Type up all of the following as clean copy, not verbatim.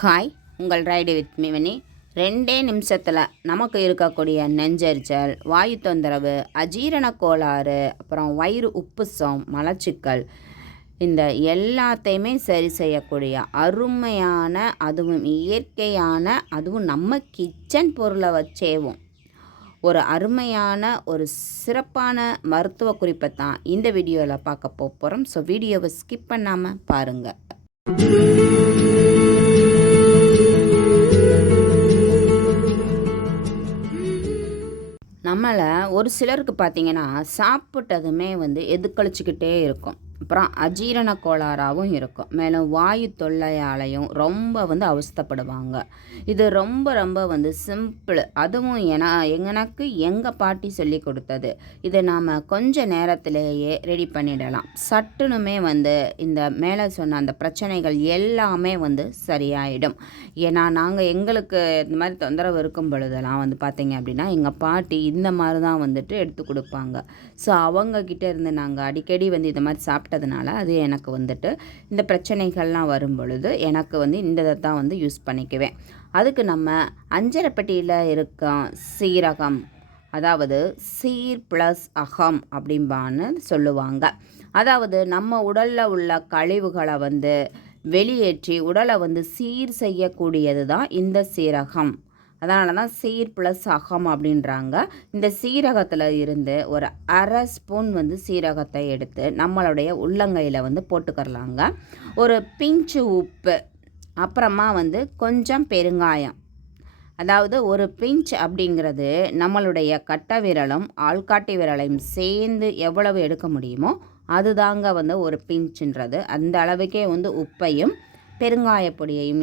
Hi, உங்கள் ride with மிவனி. 2 நிமிஷத்தில் நமக்கு இருக்கக்கூடிய நெஞ்செரிச்சல், வாயு தொந்தரவு, அஜீரண கோளாறு, அப்புறம் வயிறு உப்புசம், மலச்சிக்கல், இந்த எல்லாத்தையுமே சரி செய்யக்கூடிய அருமையான, அதுவும் இயற்கையான, அதுவும் நம்ம கிச்சன் பொருளை வச்சேவும் ஒரு அருமையான ஒரு சிறப்பான மருத்துவ குறிப்பை தான் இந்த வீடியோவில் பார்க்க போகிறோம். ஸோ வீடியோவை ஸ்கிப் பண்ணாமல் பாருங்கள். நம்மளை ஒரு சிலருக்கு பார்த்திங்கன்னா சாப்பிட்டதுமே எதுக்கழிச்சிக்கிட்டே இருக்கும். அப்புறம் அஜீரண கோளாறாகவும் இருக்கும். மேலும் வாயு தொல்லையாலையும் ரொம்ப அவஸ்தைப்படுவாங்க. இது ரொம்ப ரொம்ப சிம்பிள். அதுவும் எனக்கு எங்கள் பாட்டி சொல்லி கொடுத்தது. இதை நாம் கொஞ்ச நேரத்திலேயே ரெடி பண்ணிடலாம். சட்டுனுமே இந்த மேலே சொன்ன அந்த பிரச்சனைகள் எல்லாமே சரியாயிடும். ஏன்னா நாங்கள் எங்களுக்கு இந்த மாதிரி தொந்தரவு இருக்கும் பொழுதெல்லாம் பார்த்திங்க அப்படின்னா எங்கள் பாட்டி இந்த மாதிரி தான் எடுத்து கொடுப்பாங்க. ஸோ அவங்கக்கிட்ட இருந்து நாங்கள் அடிக்கடி இந்த மாதிரி சாப்பிட்டதுனால அது எனக்கு இந்த பிரச்சனைகள்லாம் வரும் பொழுது எனக்கு இந்த இதை தான் யூஸ் பண்ணிக்குவேன். அதுக்கு நம்ம அஞ்சரைப்பட்டியில் இருக்க சீரகம், அதாவது சீர் ப்ளஸ் அகம் அப்படிம்பான்னு சொல்லுவாங்க. அதாவது நம்ம உடலில் உள்ள கழிவுகளை வெளியேற்றி உடலை சீர் செய்யக்கூடியது தான் இந்த சீரகம். அதனால தான் சீர் ப்ளஸ் அகம் அப்படின்றாங்க. இந்த சீரகத்தில் இருந்து ஒரு அரை ஸ்பூன் சீரகத்தை எடுத்து நம்மளுடைய உள்ளங்கையில் போட்டுக்கரலாங்க. ஒரு பிஞ்சு உப்பு, அப்புறமா கொஞ்சம் பெருங்காயம். அதாவது ஒரு பிஞ்ச் அப்படிங்கிறது நம்மளுடைய கட்டை விரலும் ஆள்காட்டி விரலையும் சேர்ந்து எவ்வளவு எடுக்க முடியுமோ அதுதாங்க ஒரு பிஞ்சுன்றது. அந்த அளவுக்கே உப்பையும் பெருங்காயப்பொடியையும்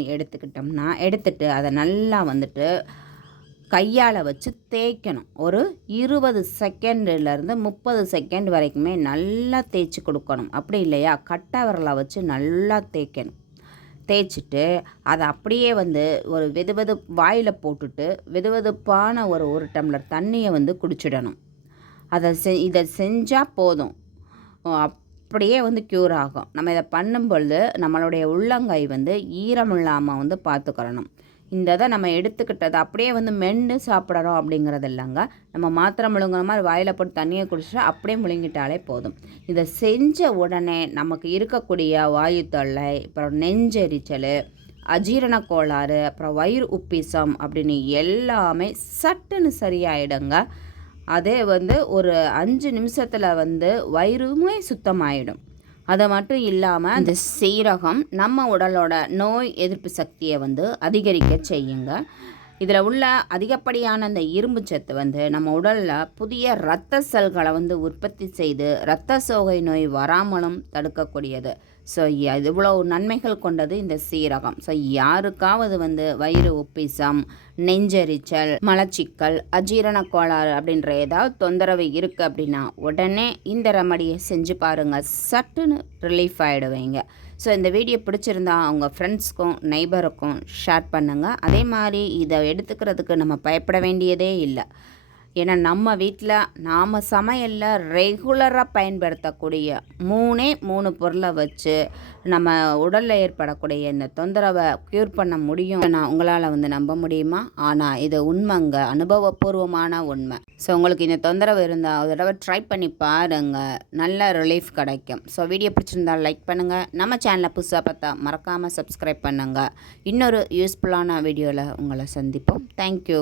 எடுத்துட்டு அதை நல்லா கையால் வச்சு தேய்க்கணும். ஒரு 20 செகண்ட்லேருந்து 30 செகண்ட் வரைக்குமே நல்லா தேய்ச்சி கொடுக்கணும். அப்படி இல்லையா கட்டை விரலை வச்சு நல்லா தேய்க்கணும். தேய்ச்சிட்டு அதை அப்படியே ஒரு வெது வாயில் போட்டுட்டு வெதுவெதுப்பான ஒரு டம்ளர் தண்ணியை குடிச்சிடணும். இதை செஞ்சால் போதும், அப்படியே க்யூர் ஆகும். நம்ம இதை பண்ணும்பொழுது நம்மளுடைய உள்ளங்கை ஈரம் இல்லாமல் பார்த்துக்கிறணும். இந்த இதை நம்ம எடுத்துக்கிட்டது அப்படியே மென்று சாப்பிட்றோம் அப்படிங்கிறது இல்லைங்க. நம்ம மாத்திரை முழுங்குற மாதிரி வாயில் போட்டு தண்ணியை குடிச்சிட்டு அப்படியே முழுங்கிட்டாலே போதும். இதை செஞ்ச உடனே நமக்கு இருக்கக்கூடிய வாயு தொல்லை, அப்புறம் நெஞ்செரிச்சல், அஜீரண கோளாறு, அப்புறம் வயிறு உப்பிசம் அப்படின்னு எல்லாமே சட்டுன்னு சரியாயிடுங்க. அதே ஒரு 5 நிமிஷத்தில் வயிறுமே சுத்தமாயிடும். அதை மட்டும் இல்லாமல் அந்த சீரகம் நம்ம உடலோட நோய் எதிர்ப்பு சக்தியை அதிகரிக்க செய்யுங்க. இதில் உள்ள அதிகப்படியான அந்த இரும்பு சத்து நம்ம உடலில் புதிய இரத்த செல்களை உற்பத்தி செய்து இரத்த சோகை நோய் வராமலும் தடுக்கக்கூடியது. ஸோ இவ்வளோ நன்மைகள் கொண்டது இந்த சீரகம். ஸோ யாருக்காவது வயிறு உப்பிசம், நெஞ்செரிச்சல், மலச்சிக்கல், அஜீரண கோளாறு அப்படின்ற ஏதாவது தொந்தரவு இருக்குது அப்படின்னா உடனே இந்த ரெமடியை செஞ்சு பாருங்கள். சட்டுன்னு ரிலீஃப் ஆகிடுவீங்க. ஸோ இந்த வீடியோ பிடிச்சிருந்தா அவங்க ஃப்ரெண்ட்ஸ்க்கும் நெய்பருக்கும் ஷேர் பண்ணுங்கள். அதே மாதிரி இதை எடுத்துக்கிறதுக்கு நம்ம பயப்பட வேண்டியதே இல்லை. ஏன்னா நம்ம வீட்டில் நாம் சமையலில் ரெகுலராக பயன்படுத்தக்கூடிய 3 பொருளை வச்சு நம்ம உடலில் ஏற்படக்கூடிய இந்த தொந்தரவை க்யூர் பண்ண முடியும். நான் உங்களால் நம்ப முடியுமா? ஆனால் இது உண்மைங்க, அனுபவபூர்வமான உண்மை. ஸோ உங்களுக்கு இந்த தொந்தரவு இருந்தால் ஒரு தடவை ட்ரை பண்ணி பாருங்கள், நல்ல ரிலீஃப் கிடைக்கும். ஸோ வீடியோ பிடிச்சிருந்தால் லைக் பண்ணுங்கள். நம்ம சேனலை புதுசாக பார்த்தா மறக்காமல் சப்ஸ்கிரைப் பண்ணுங்கள். இன்னொரு யூஸ்ஃபுல்லான வீடியோவில் உங்களை சந்திப்போம். தேங்க்யூ.